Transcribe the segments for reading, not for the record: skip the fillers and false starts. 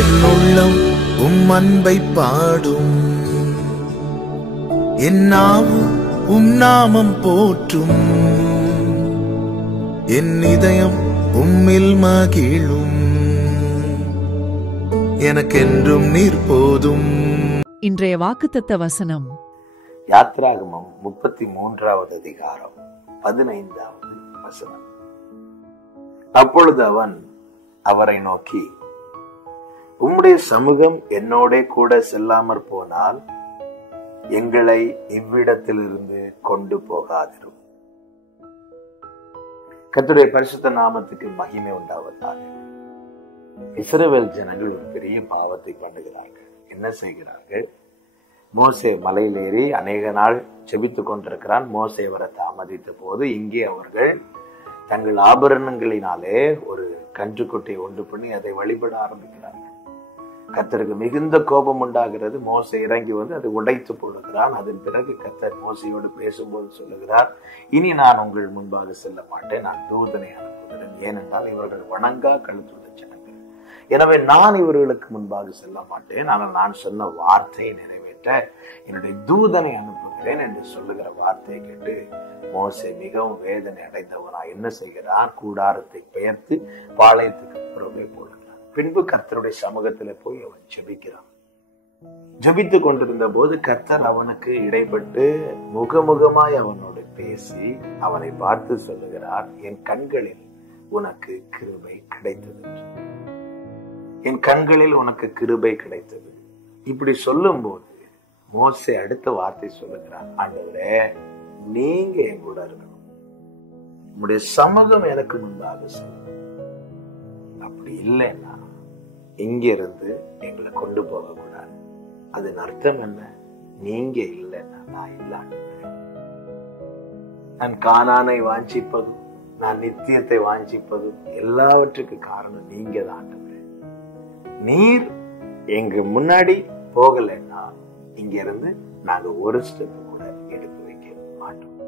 என் உள்ளம் அன்பை பாடும், என் நாவும் நாமம் போற்றும், என் இதயம் உம்மில் மகிழும், எனக்கென்றும் நீர் போதும். இன்றைய வாக்குத்தத்த வசனம் யாத்ராகமம் 33வது அதிகாரம் 15வது வசனம். அப்பொழுது அவன் அவரை நோக்கி, உம்முடைய சமூகம் என்னோட கூட செல்லாமற் போனால் எங்களை இவ்விடத்திலிருந்து கொண்டு போகாதிரும். கர்த்தருடைய பரிசுத்த நாமத்துக்கு மகிமை உண்டாவதாக. இஸ்ரவேல் ஜனங்கள் ஒரு பெரிய பாவத்தை பண்ணுகிறார்கள். என்ன செய்கிறார்கள்? மோசே மலையிலேறி அநேக நாள் ஜெபித்துக் கொண்டிருக்கிறான். மோசே வர தாமதித்த போது இங்கே அவர்கள் தங்கள் ஆபரணங்களினாலே ஒரு கன்றுக்குட்டியை உண்டு பண்ணி அதை வழிபட ஆரம்பிக்கிறார்கள். கர்த்தருக்கு மிகுந்த கோபம் உண்டாகிறது. மோசே இறங்கி வந்து அதை உடைத்து போடுகிறான். அதன் பிறகு கர்த்தர் மோசையோடு பேசும்போது சொல்லுகிறார், இனி நான் உங்கள் முன்பாக செல்ல மாட்டேன், நான் தூதனை அனுப்புகிறேன். ஏனென்றால் இவர்கள் வணங்கா கழுத்துள்ள ஜனங்கள், எனவே நான் இவர்களுக்கு முன்பாக செல்ல மாட்டேன். ஆனால் நான் சொன்ன வார்த்தையை நிறைவேற்ற என்னுடைய தூதனை அனுப்புகிறேன் என்று சொல்லுகிற வார்த்தையை கேட்டு மோசே மிகவும் வேதனை அடைந்தவனா என்ன செய்கிறான்? கூடாரத்தை பெயர்த்து பாளையத்துக்கு புறமே போடுகிறான். பின்பு கர்த்தருடைய சமூகத்துல போய் அவன் ஜெபிக்கிறான். ஜெபித்து கொண்டிருந்த போது கர்த்தர் அவனுக்கு இடைப்பட்டு முகமுகமாய் அவனோடு பேசி அவனை பார்த்து சொல்லுகிறார், என் கண்களில் உனக்கு கிருபை கிடைத்தது, என் கண்களில் உனக்கு கிருபை கிடைத்தது. இப்படி சொல்லும் போது மோசே அடுத்த வார்த்தை சொல்லுகிறான், ஆண்டவரே, நீங்க என் கூட இருக்கணும், உங்களுடைய சமூகம் எனக்கு முன்பாக செல்லும். அப்படி இல்லைன்னா இங்க இருந்து எங்களை கொண்டு போக கூடாது. அதன் அர்த்தம் என்ன? நீங்க இல்லைன்னா நான் இல்ல. நான் கானானை வாஞ்சிப்பதும் நான் நித்தியத்தை வாஞ்சிப்பதும் எல்லாவற்றுக்கு காரணம் நீங்க தான். நீர் எங்க முன்னாடி போகலைன்னா இங்க இருந்து நாங்க ஒரு ஸ்டெப் கூட எடுத்து வைக்க மாட்டோம்.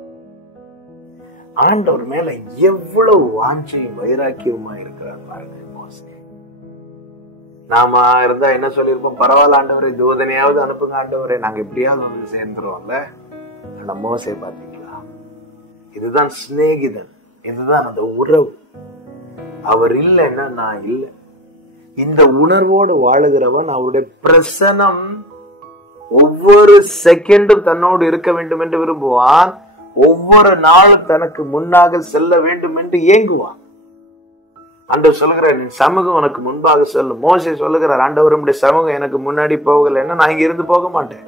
ஆண்டவர் மேல எவ்வளவு வாஞ்சையும் வைராக்கியமா இருக்கிறார் பாருங்க மோசே. நாம இருந்தா என்ன சொல்லிருப்போம்? பரவாயில்ல ஆண்டவரே, தூதனையாவது அனுப்புங்க ஆண்டவரே, நாங்க எப்படியாவது வந்து சேர்ந்துருவோம்ல. ஆனா மோசே பாத்தீங்களா, இதுதான் சிநேகிதன், இதுதான் அந்த உறவு. அவர் இல்லைன்னா நான் இல்லை. இந்த உணர்வோடு வாழுகிறவன் அவருடைய பிரசனம் ஒவ்வொரு செகண்டும் தன்னோடு இருக்க வேண்டும் என்று விரும்புவான். ஒவ்வொரு நாளும் தனக்கு முன்னாக செல்ல வேண்டும் என்று ஏங்குவான். ஆண்டவர் சொல்லுகிறார், என் சமூகம் உனக்கு முன்பாக செல்லும். மோசே சொல்லுகிறார், ஆண்டவர் உம்முடைய சமூகம் எனக்கு முன்னாடி போகலைன்னா நான் இங்க இருந்து போக மாட்டேன்.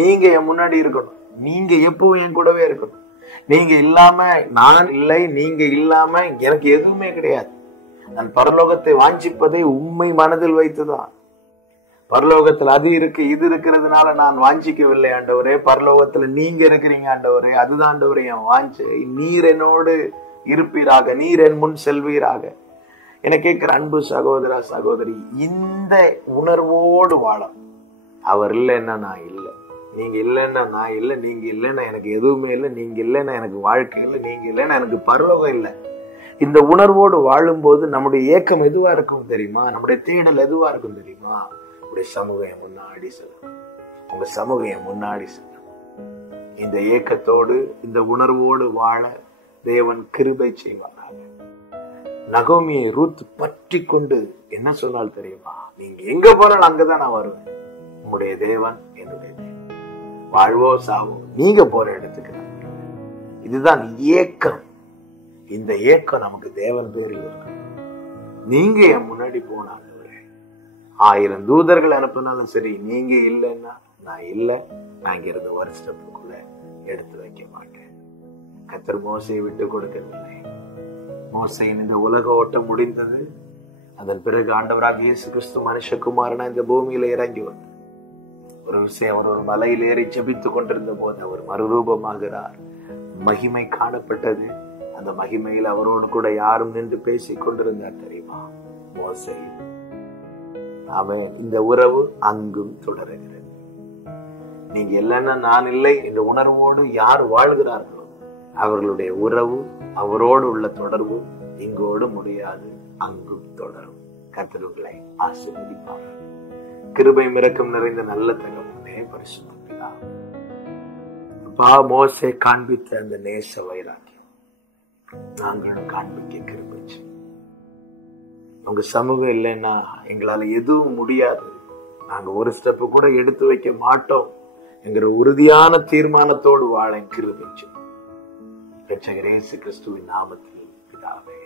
நீங்க என் முன்னாடி இருக்கணும், நீங்க எப்பவும் என் கூடவே இருக்கணும். நீங்க இல்லாம நான் இல்லை, நீங்க இல்லாம எனக்கு எதுவுமே கிடையாது. நான் பரலோகத்தை வாஞ்சிப்பதை உண்மை மனதில் வைத்துதான். பரலோகத்துல அது இருக்கு இது இருக்கிறதுனால நான் வாஞ்சிக்கவில்லை ஆண்டவரே, பரலோகத்துல நீங்க இருக்கிறீங்க ஆண்டவரே, அதுதான் ஆண்டவரே என் வாஞ்சை. நீர் என்னோடு இருப்பீராக, நீர் என் முன் செல்வீராக. என கேட்கிற அன்பு சகோதரா சகோதரி, இந்த உணர்வோடு வாழும். அவர் இல்லைன்னா நான் இல்லை, நீங்க இல்லைன்னா நான் இல்லை, நீங்க இல்லைன்னா எனக்கு எதுவுமே இல்லை, நீங்க இல்லைன்னா எனக்கு வாழ்க்கை இல்லை, நீங்க இல்லைன்னா எனக்கு பரலோகம் இல்லை. இந்த உணர்வோடு வாழும் போது நம்முடைய ஏக்கம் எதுவா இருக்கும் தெரியுமா? நம்முடைய தேடல் எதுவா இருக்கும் தெரியுமா? உங்களுடைய சமூகம் முன்னாடி செல்லும், உங்க சமூகம் முன்னாடி செல்லும். இந்த ஏக்கத்தோடு இந்த உணர்வோடு வாழ தேவன் கிருபை செய்வாராக. நகோமியை ரூத் பற்றி கொண்டு என்ன சொன்னால் தெரியுமா? நீங்க எங்க போனாலும் அங்கதான் நான் வருவேன். உங்களுடைய தேவன் என்னுடைய தேவன், வாழ்வோ சாவோ நீங்க போற இடத்துக்கு நான் வருவேன். இதுதான் ஏக்கம். இந்த ஏக்கம் நமக்கு தேவன் பேரில் இருக்கு. நீங்க என் முன்னாடி போனாலும் 1000 தூதர்கள் அனுப்பினாலும் சரி, நீங்க இல்லைன்னா நான் இல்லை, நான் இங்க இருந்து ஒரு ஸ்டெப் கூட எடுத்து வைக்க மாட்டேன். கர்த்தர் மோசையை விட்டு கொடுக்கவில்லை. மோசையின் இந்த உலக ஓட்டம் முடிந்தது. அதன் பிறகு ஆண்டவராக இயேசு கிறிஸ்து மனுஷகுமாரனா இந்த பூமியில இறங்கி வந்தார். ஒரு விஷயம், அவர் ஒரு மலையில் ஏறி ஜெபித்துக் கொண்டிருந்த போது அவர் மறுரூபமாகிறார். மகிமை காணப்பட்டது. அந்த மகிமையில் அவரோடு கூட யாரும் நின்று பேசிக் கொண்டிருந்தார் தெரியுமா? மோசே. அவன் இந்த உறவு அங்கும் தொடருகிறது. நீங்க இல்லைன்னா நான் இல்லை என்ற உணர்வோடு யார் வாழ்கிறார்களோ அவர்களுடைய உறவு, அவரோடு உள்ள தொடர்பு இங்கோடு முடியாது, அங்கும் தொடரும். கர்த்தர் உங்களை ஆசீர்வதிப்பார். கிருபை இரக்கம் நிறைந்த நல்ல தகப்பனே, பரிசுத்த பிதாவே, அப்பா, மோசே காண்பித்த அந்த நேச வைராக்கியம் நாங்களும் காண்பிக்க கிருபை செய்யும். உங்க சமூகம் இல்லைன்னா எங்களால எதுவும் முடியாது, நாங்க ஒரு ஸ்டெப் கூட எடுத்து வைக்க மாட்டோம் என்கிற உறுதியான தீர்மானத்தோடு வாழ கிருபை செய்யும். இரட்சகர் இயேசு கிறிஸ்துவின் நாமத்தில் பிதாவே,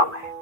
ஆமென்.